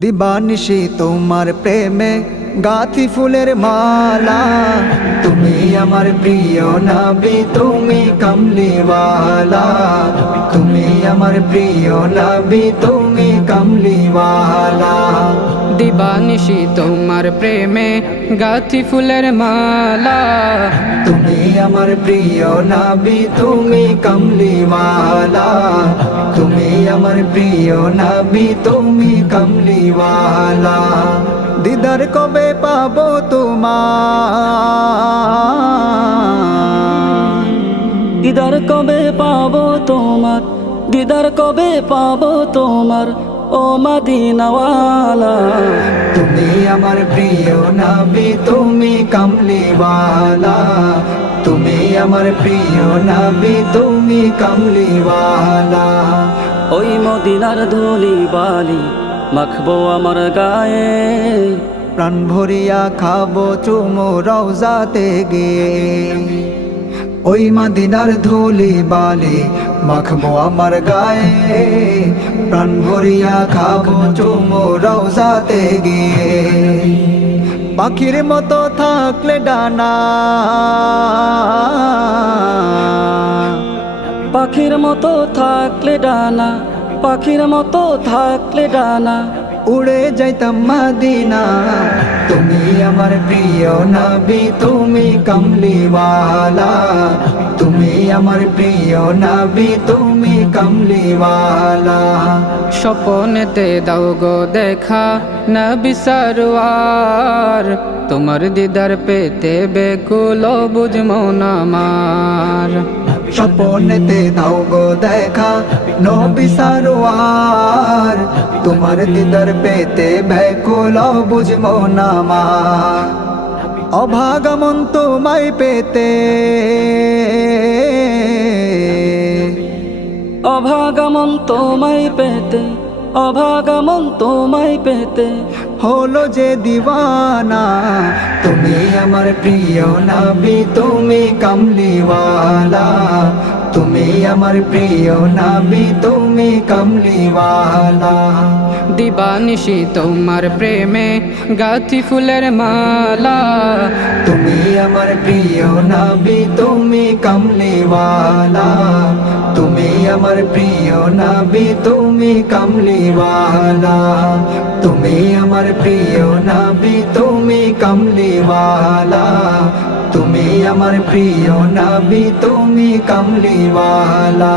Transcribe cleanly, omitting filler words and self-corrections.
দিবানিশি তোমার প্রেমে গাথি ফুলের মালা, তুমি আমার প্রিয় নবী, তুমি কমলিওয়ালা। তুমি আমার প্রিয় নবী, তুমি কমলিওয়ালা। দিবানিশি তোমার প্রেমে গাথি ফুলের মালা, তুমি আমার প্রিয় নবী, তুমি কমলিওয়ালা। তুমি আমার প্রিয় নবী, তুমি কমলিওয়ালা। দিদার কবে পাবো তোমার, দিদার কবে পাবো তোমার, দিদার কবে পাবো তোমার, ও মদিনাওয়ালা। তুমি আমার প্রিয় নবী, তুমি কমলিওয়ালা। তুমি আমার প্রিয় নবী, তুমি কমলিওয়ালা। ওই মদিনার ধুলি বালি মাখবো আমার গায়ে, প্রাণ ভরিয়া খাবো চুমো রওজাতে গিয়ে। ওই মদিনার ধুলি বালি মাখবো আমার গায়ে, প্রাণ ভরিয়া খাবো চুমো রওজাতে গিয়ে। পাখির মতো থাকলে ডানা, পাখির মতো থাকলে ডানা, পাখির মতো থাকলে ডানা, উড়ে যাইতাম মদিনা। তুমি আমার প্রিয় নবী, তুমি কমলিওয়ালা। তুমি আমার প্রিয় নবী, তুমি কমলিওয়ালা। স্বপনেতে দাও গো দেখা নবী সরওয়ার, তোমার দিদার পেতে বেকুল বুঝ মন আমার। স্বপনেতে দাও গো দেখা নবী সরওয়ার, তোমার দিদার পেতে ব্যাকুল বুঝবো না মা। অভাগমন তোমায় পেতে, অভাগমন তোমায় পেতে, অভাগমন তোমায় পেতে, হলো যে দিওয়ানা। তুমি আমার প্রিয় নবী, তুমি কমলিওয়ালা। তুমি আমার প্রিয় নবী, তুমি কমলিওয়ালা। দিবানিশি তোমার প্রেমে গাথি ফুলের মালা, তুমি আমার প্রিয় নবী, তুমি কমলিওয়ালা। তুমি আমার প্রিয় নবী, তুমি কমলিওয়ালা। তুমি আমার প্রিয় নবী, তুমি কমলিওয়ালা। তুমি আমার প্রিয় নবী, তুমি কমলিওয়ালা।